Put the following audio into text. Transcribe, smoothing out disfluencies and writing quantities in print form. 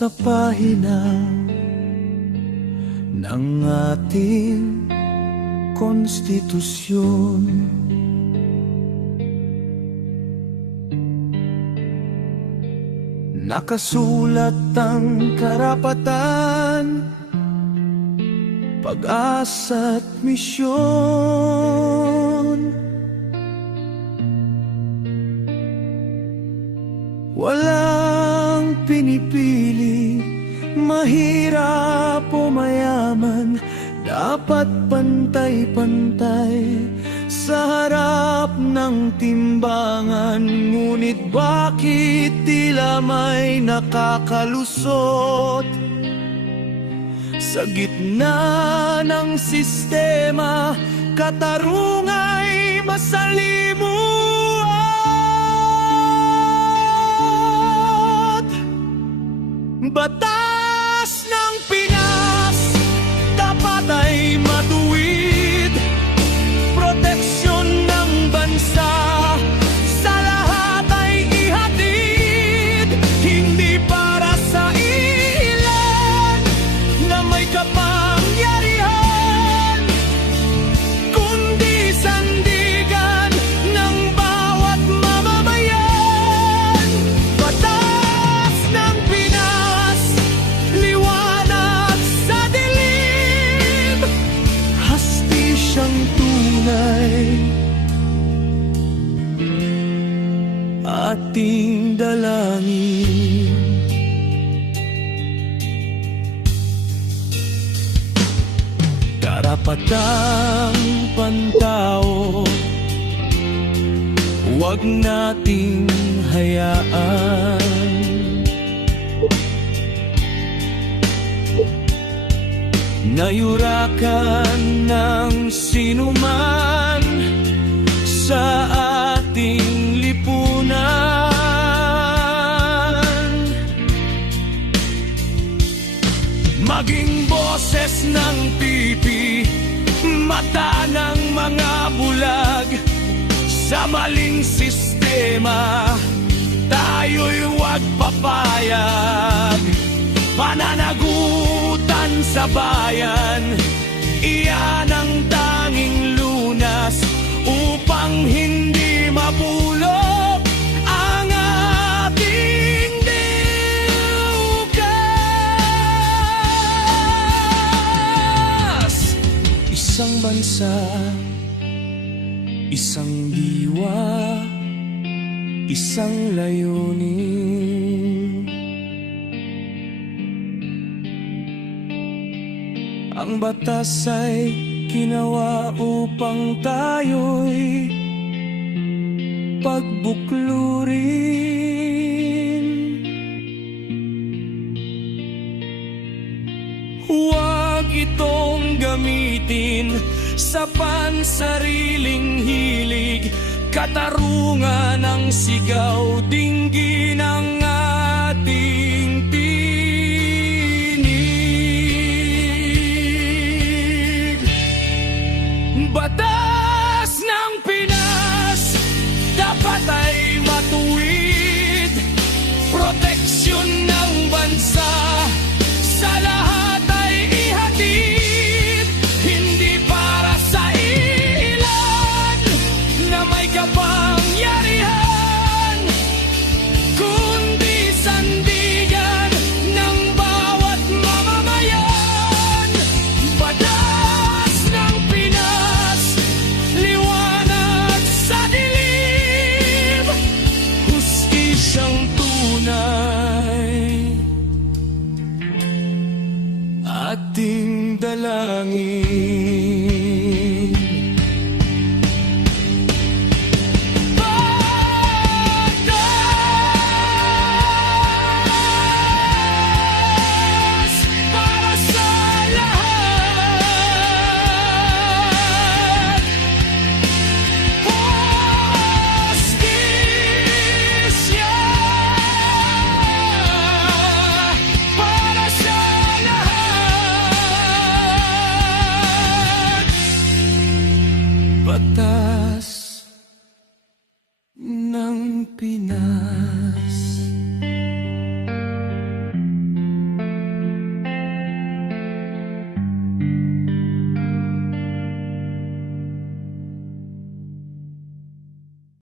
sa pahina ng ating konstitusyon. Nakasulat ang karapatan, pag-asa't misyon. Walang pinipili, mahirap o mayaman, dapat pantay-pantay sa harap ng timbangan. Ngunit bakit tila may nakakalusot sa gitna ng sistema? Katarunga'y masalimuot. Batas ng Pinas dapat ay matuwid, proteksyon ng bansa sa lahat ay ihatid, hindi para sa ilan na may kapangyarihan, kundi sandigan ng bawat mamamayan. Batas ng Pinas, liwanag sa dilim, hastisyang tunay, ating dalangin. Karapatang pantao, huwag nating hayaan. Nayurakan ng sinuman sa ating lipunan. Maging boses ng pipi, mata ng mga bulag sa maling sistema, tayo'y huwag papayag. Pananagutan sa bayan, iyan ang tanging lunas upang hindi mabulok ang ating diugas. Isang bansa, isang diwa, isang layunin. Ang batas ay ginawa upang tayo'y pagbuklurin. Huwag itong gamitin sa pansariling hilig, katarungan ang sigaw, dinggin ang ating tinig. Batas ng Pinas dapat ay matuwid, proteksyon ng bansa sa lahat ay ihatid, hindi para sa ilan na may kapangyarihan, kundi sandigan ng bawat mamamayan. Batas ng Pinas, liwanag sa dilim, hustisyang tunay, ating dalangin. Batas para sa lahat, hustisya para sa lahat. Batas